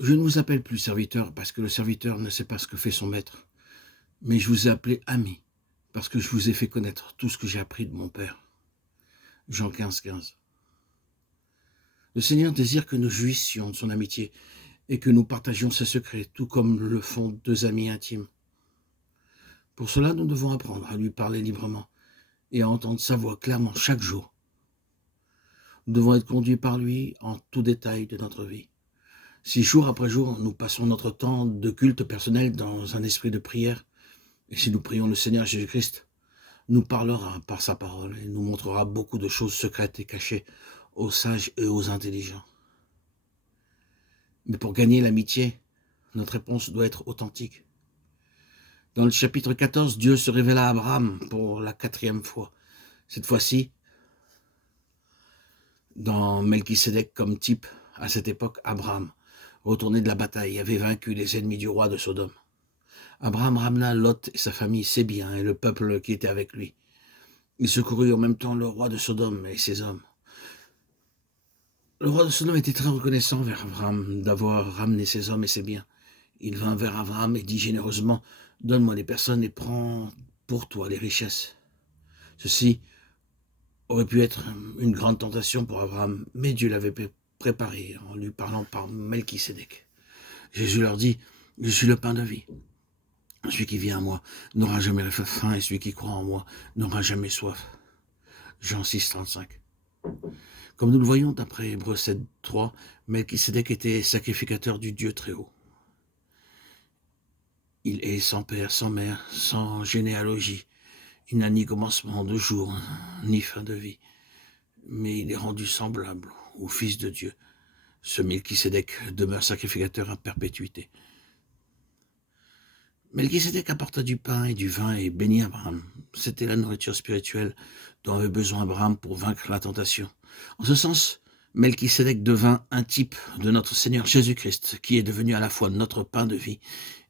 Je ne vous appelle plus serviteur parce que le serviteur ne sait pas ce que fait son maître, mais je vous ai appelé ami parce que je vous ai fait connaître tout ce que j'ai appris de mon Père. Jean 15, 15. Le Seigneur désire que nous jouissions de son amitié et que nous partagions ses secrets, tout comme le font deux amis intimes. Pour cela, nous devons apprendre à lui parler librement et à entendre sa voix clairement chaque jour. Nous devons être conduits par lui en tout détail de notre vie. Si jour après jour, nous passons notre temps de culte personnel dans un esprit de prière, et si nous prions le Seigneur Jésus-Christ, nous parlera par sa parole et nous montrera beaucoup de choses secrètes et cachées aux sages et aux intelligents. Mais pour gagner l'amitié, notre réponse doit être authentique. Dans le chapitre 14, Dieu se révéla à Abraham pour la 4e fois. Cette fois-ci, dans Melchisédek comme type, à cette époque, Abraham, retourné de la bataille, avait vaincu les ennemis du roi de Sodome. Abraham ramena Lot et sa famille, ses biens et le peuple qui était avec lui. Il secourut en même temps le roi de Sodome et ses hommes. Le roi de Sodome était très reconnaissant vers Abraham d'avoir ramené ses hommes et ses biens. Il vint vers Abraham et dit généreusement, « Donne-moi les personnes et prends pour toi les richesses. » Ceci aurait pu être une grande tentation pour Abraham, mais Dieu l'avait préparé en lui parlant par Melchisédek. Jésus leur dit, « Je suis le pain de vie. Celui qui vient à moi n'aura jamais faim et celui qui croit en moi n'aura jamais soif. » Jean 6, 35. Comme nous le voyons d'après Hébreux 7, 3, Melchisédek était sacrificateur du Dieu très haut. Il est sans père, sans mère, sans généalogie. Il n'a ni commencement de jour, ni fin de vie. Mais il est rendu semblable au Fils de Dieu. Ce Melchisédek demeure sacrificateur à perpétuité. Melchisédek apporta du pain et du vin et bénit Abraham. C'était la nourriture spirituelle dont avait besoin Abraham pour vaincre la tentation. En ce sens, Melchisédek devint un type de notre Seigneur Jésus-Christ, qui est devenu à la fois notre pain de vie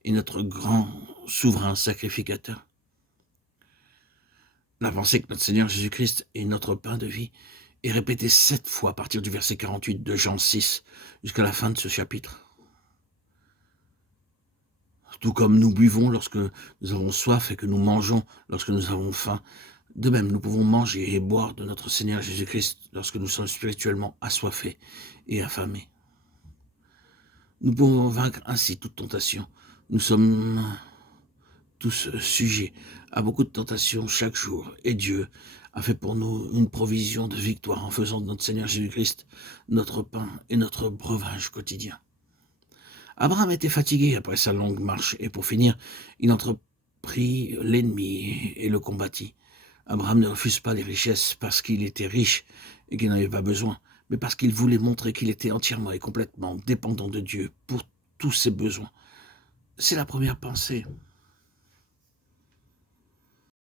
et notre grand souverain sacrificateur. La pensée que notre Seigneur Jésus-Christ est notre pain de vie est répétée 7 fois à partir du verset 48 de Jean 6 jusqu'à la fin de ce chapitre. Tout comme nous buvons lorsque nous avons soif et que nous mangeons lorsque nous avons faim, de même nous pouvons manger et boire de notre Seigneur Jésus-Christ lorsque nous sommes spirituellement assoiffés et affamés. Nous pouvons vaincre ainsi toute tentation. Nous sommes tous sujets à beaucoup de tentations chaque jour, et Dieu a fait pour nous une provision de victoire en faisant de notre Seigneur Jésus-Christ notre pain et notre breuvage quotidien. Abraham était fatigué après sa longue marche, et pour finir, il entreprit l'ennemi et le combattit. Abraham ne refuse pas les richesses parce qu'il était riche et qu'il n'en avait pas besoin, mais parce qu'il voulait montrer qu'il était entièrement et complètement dépendant de Dieu pour tous ses besoins. C'est la première pensée